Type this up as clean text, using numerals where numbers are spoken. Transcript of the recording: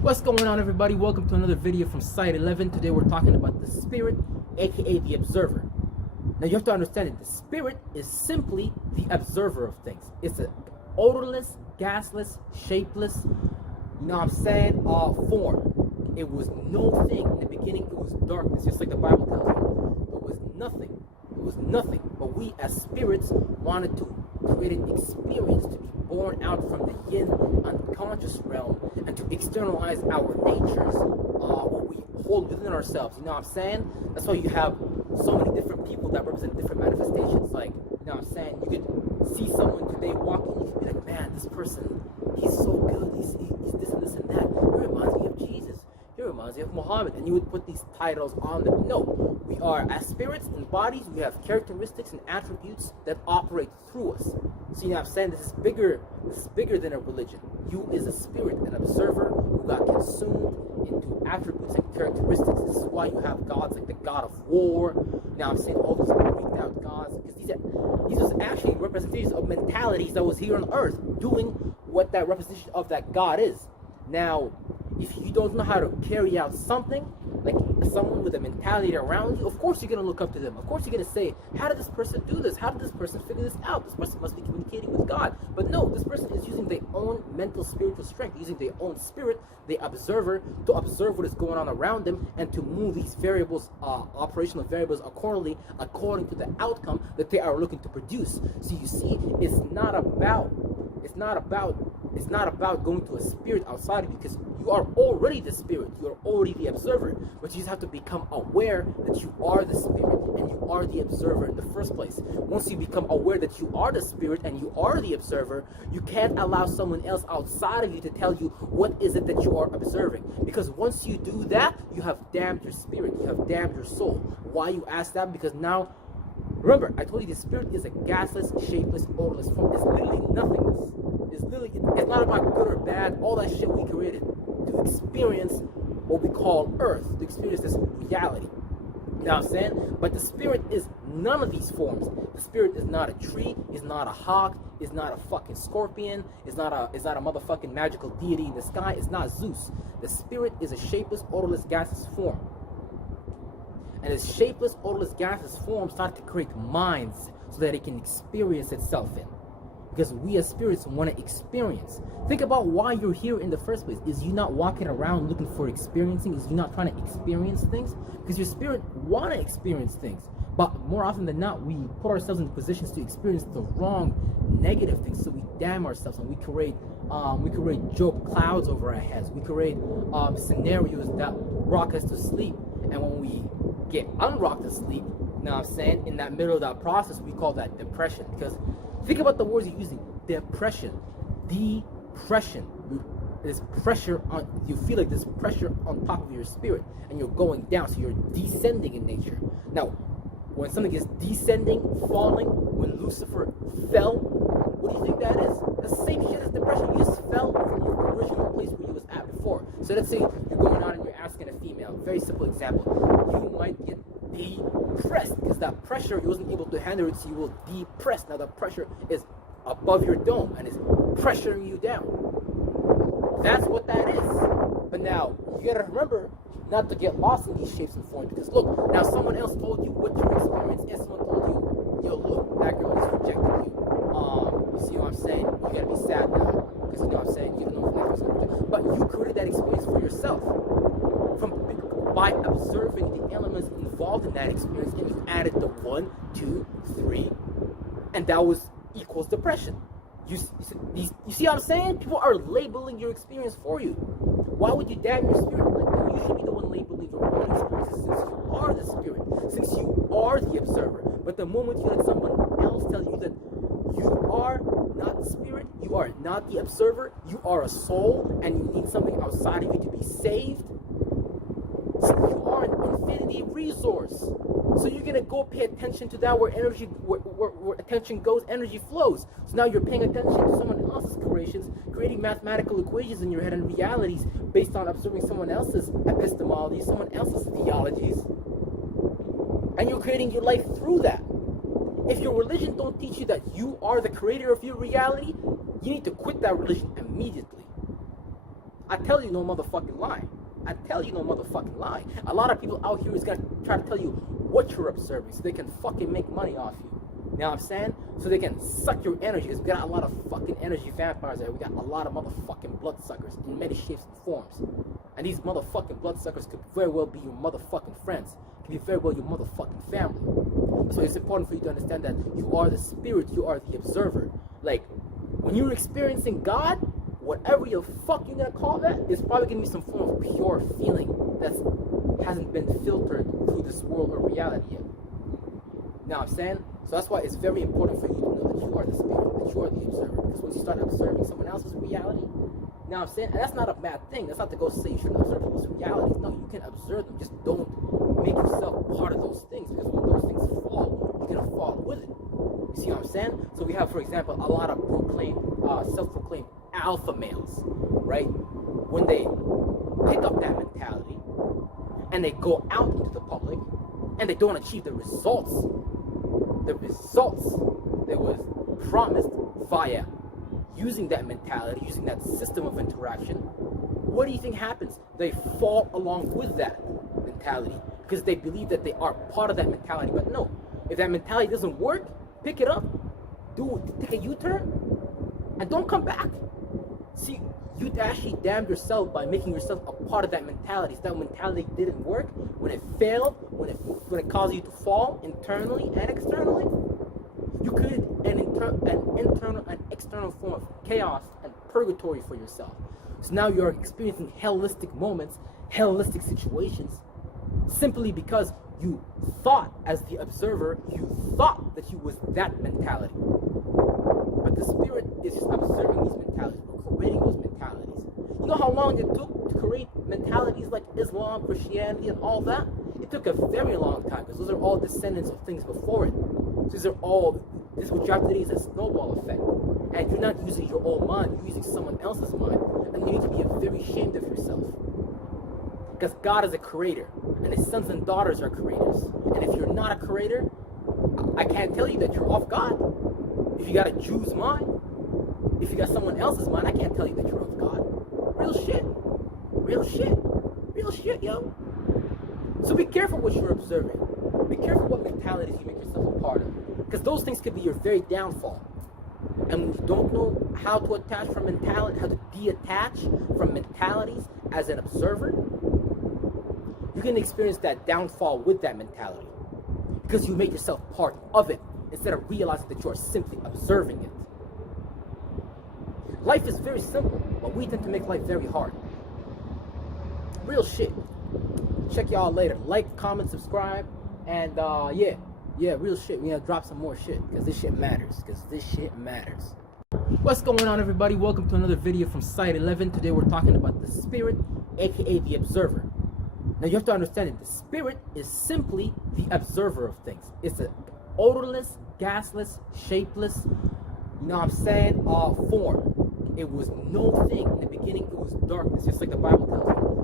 What's going on, everybody? Welcome to another video from Sighteleven. Today we're talking about the spirit, aka the observer. Now you have to understand that the spirit is simply the observer of things. It's an odorless, gasless, shapeless, form. It was no thing. In the beginning it was darkness, just like the Bible tells you. It was nothing. It was nothing. But we as spirits wanted to create an experience to be born out from the yin unconscious realm and to externalize our natures, what we hold within ourselves. You know what I'm saying? That's why you have so many different people that represent different manifestations. Like, you know what I'm saying? You could see someone today walking, you could be like, man, this person, he's so good, he's this and this and that. He reminds me of Jesus. He reminds me of Muhammad. And you would put these titles on them. No, we are, as spirits and bodies, we have characteristics and attributes that operate through us. So you know what I'm saying? This is bigger than a religion. You is a spirit, an observer who got consumed into attributes and characteristics. This is why you have gods like the god of war. Now I'm saying all these freaked out gods, because these was actually representations of mentalities that was here on earth doing what that representation of that god is. Now, if you don't know how to carry out something, like someone with a mentality around you, of course you're going to look up to them. Of course you're going to say, how did this person do this? How did this person figure this out? This person must be communicating with God. But no, this person is using their own mental spiritual strength, using their own spirit, the observer, to observe what is going on around them and to move these variables, operational variables accordingly, according to the outcome that they are looking to produce. So you see, it's not about going to a spirit outside of you, because you are already the spirit, you are already the observer, but you just have to become aware that you are the spirit and you are the observer in the first place. Once you become aware that you are the spirit and you are the observer, you can't allow someone else outside of you to tell you what is it that you are observing, because once you do that, you have damned your spirit, you have damned your soul. Why you ask that? Because now, remember, I told you the spirit is a gasless, shapeless, odorless form. It's literally nothingness. It's not about good or bad, all that shit we created to experience what we call earth, to experience this reality. You know what I'm saying? But the spirit is none of these forms. The spirit is not a tree, is not a hawk, is not a fucking scorpion, is not a motherfucking magical deity in the sky, it's not Zeus. The spirit is a shapeless, odorless, gaseous form. And this shapeless, odorless, gaseous form started to create minds so that it can experience itself in. Because we as spirits want to experience. Think about why you're here in the first place. Is you not walking around looking for experiencing? Is you not trying to experience things? Because your spirit want to experience things. But more often than not, we put ourselves in positions to experience the wrong, negative things. So we damn ourselves and we create joke clouds over our heads. We create scenarios that rock us to sleep. And when we get unrocked to sleep, you know what I'm saying, in that middle of that process, we call that depression. Because think about the words you're using. Depression. There's pressure on, you feel like there's pressure on top of your spirit and you're going down, so you're descending in nature. Now, when something is descending, falling, when Lucifer fell, what do you think that is? The same shit as depression. You just fell from your original place where you was at before. So let's say you're going on and you're asking a female. Very simple example. You might get depressed because that pressure, you wasn't able to handle it, so you will depress. Now the pressure is above your dome and is pressuring you down. That's what that is. But now you gotta remember not to get lost in these shapes and forms, because look, now someone else told you what your experience is. Someone told you, yo, look, that girl just rejected you. You see what I'm saying? You gotta be sad now, because you know what I'm saying, you don't know if that person's gonna reject. But you created that experience for yourself by observing the elements involved in that experience, and you added the 1, 2, 3, and that equals depression. You see what I'm saying? People are labeling your experience for you. Why would you damn your spirit like that? You should be the one labeling your own experiences, since you are the spirit, since you are the observer. But the moment you let someone else tell you that you are not the spirit, you are not the observer, you are a soul, and you need something outside of you to be saved, so you are an infinity resource. So you're gonna go pay attention to that where energy, where attention goes, energy flows. So now you're paying attention to someone else's creations, creating mathematical equations in your head and realities based on observing someone else's epistemology, someone else's theologies, and you're creating your life through that. If your religion don't teach you that you are the creator of your reality, you need to quit that religion immediately. I tell you no motherfucking lie. I tell you no motherfucking lie. A lot of people out here is gonna try to tell you what you're observing so they can fucking make money off you. You know what I'm saying? So they can suck your energy. Because we got a lot of fucking energy vampires there. We got a lot of motherfucking bloodsuckers in many shapes and forms. And these motherfucking bloodsuckers could very well be your motherfucking friends. Could be very well your motherfucking family. So it's important for you to understand that you are the spirit, you are the observer. Like, when you're experiencing God, whatever the fuck you're gonna call that, is probably gonna be some form of pure feeling that hasn't been filtered through this world or reality yet. You know what I'm saying? So that's why it's very important for you to know that you are the spirit, that you are the observer. Because once you start observing someone else's reality, you know what I'm saying? And that's not a bad thing. That's not to go say you shouldn't observe people's realities. No, you can observe them. Just don't make yourself part of those things. Because when those things fall, you're going to fall with it. You see what I'm saying? So we have, for example, a lot of self-proclaimed alpha males, right? When they pick up that mentality and they go out into the public and they don't achieve the results that was promised via using that mentality, using that system of interaction, what do you think happens? They fall along with that mentality because they believe that they are part of that mentality. But no, if that mentality doesn't work, pick it up, take a U-turn, and don't come back. See, you actually damned yourself by making yourself a part of that mentality. If that mentality didn't work, when it failed, when it caused you to fall internally and externally, you created an internal and external form of chaos and purgatory for yourself. So now you're experiencing hellistic moments, hellistic situations, simply because you thought, as the observer, you thought that you was that mentality. But the spirit is just observing these mentalities, or creating those mentalities. You know how long it took to create mentalities like Islam, Christianity, and all that? It took a very long time, because those are all descendants of things before it. So this is what you have today is a snowball effect. And you're not using your own mind, you're using someone else's mind. And you need to be very ashamed of yourself. Because God is a creator, and his sons and daughters are creators. And if you're not a creator, I can't tell you that you're off God. If you got a Jew's mind, if you got someone else's mind, I can't tell you that you're off God. Real shit. Real shit. Real shit, yo. So be careful what you're observing. Be careful what mentalities you make yourself a part of. Because those things could be your very downfall. And when you don't know how to attach from mentality, how to detach from mentalities as an observer, you can experience that downfall with that mentality. Because you make yourself part of it instead of realizing that you are simply observing it. Life is very simple, but we tend to make life very hard. Real shit. Check y'all later. Like, comment, subscribe, and yeah, real shit. We gotta drop some more shit because this shit matters. What's going on, everybody? Welcome to another video from Sighteleven. Today we're talking about the spirit, aka the observer. Now you have to understand that the spirit is simply the observer of things. It's an odorless, gasless, shapeless, you know what I'm saying, form. It was no thing. In the beginning, it was darkness, just like the Bible tells you.